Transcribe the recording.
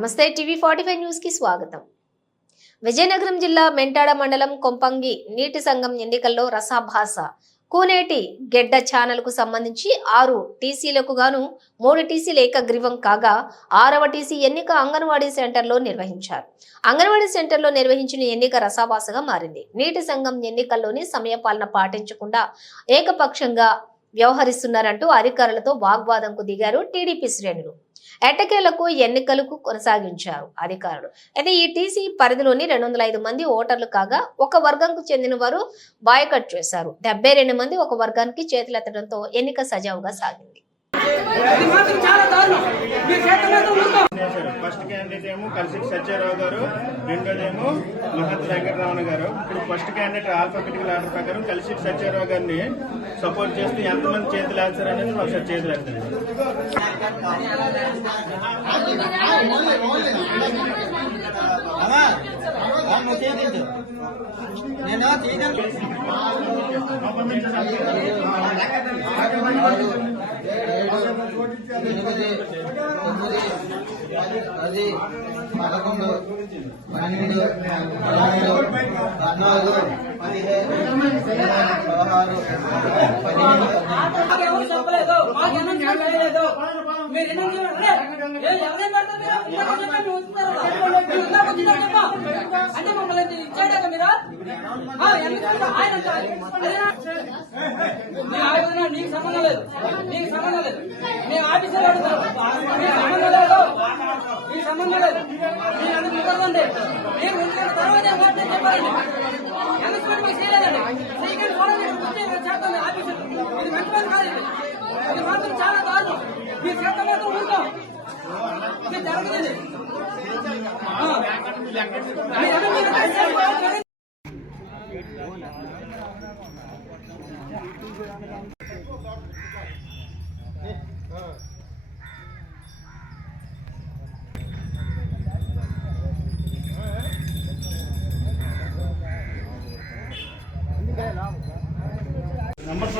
నమస్తే TV 45 news కి స్వాగతం. విజయనగరం జిల్లా మెంటాడ మండలం కొంపంగి నీటి సంఘం ఎన్నికల్లో రసాభాస. కూనేటి గెడ్డ ఛానల్ కు సంబంధించి 6 టీసీలకు గాను 3 టీసీలు ఏకగ్రీవం కాగా 6వ టీసీ ఎన్నిక అంగన్వాడీ సెంటర్లో నిర్వహించారు. అంగన్వాడీ సెంటర్లో నిర్వహించిన ఎన్నిక రసాభాసగా మారింది. నీటి సంఘం ఎన్నికల్లోని సమయపాలన పాటించకుండా ఏకపక్షంగా వ్యవహరిస్తున్నారంటూ అధికారులతో వాగ్వాదంకు దిగారు టీడీపీ శ్రేణులు. ఎట్టకేలకు ఎన్నికలకు కొనసాగించారు అధికారులు. అయితే ఈ టీసీ పరిధిలోని 205 మంది ఓటర్లు కాగా ఒక వర్గంకు చెందిన వారు బాయ్కట్ చేశారు. 72 మంది ఒక వర్గానికి చేతులెత్తడంతో ఎన్నిక సజావుగా సాగింది. ఫస్ట్ క్యాండిడేట్ ఏమో కలిసిటి సత్యారావు గారు, రెండోదేమో మహత్ వెంకటరమణ గారు. ఇప్పుడు ఫస్ట్ క్యాండిడేట్ ఆల్ఫాబెటికల్ ఆర్డర్ ప్రకారం కలిసిటి సత్యారావు గారిని సపోర్ట్ చేస్తూ ఎంతమంది చేతులు వేస్తారనేది ఒకసారి చేతులు వేస్తారు. అది 11 12 13 14 అంటే మమ్మల్ని ఇచ్చాడాక మీరు నీకు సంబంధం లేదు, నీకు సంబంధం లేదు. నేను ఆఫీసర్ అడుగుతాను, మీకు సంబంధం లేదు, మీకు సంబంధం లేదు. నేను అందుకు కుదరదండి. మేము ఇంట్లో తర్వాత చెప్పాలండి. ఎందుకు మీకు చేయలేదండి. సీక్రెట్ ఫోన్ చేస్తాను ఆఫీసర్. ఇది మంచి పని కాదండి. ఇది మాత్రం చాలా దారుణం. మీరు చేత మాత్రం ఉంటాం, ఇది జరగదండి. నంబర్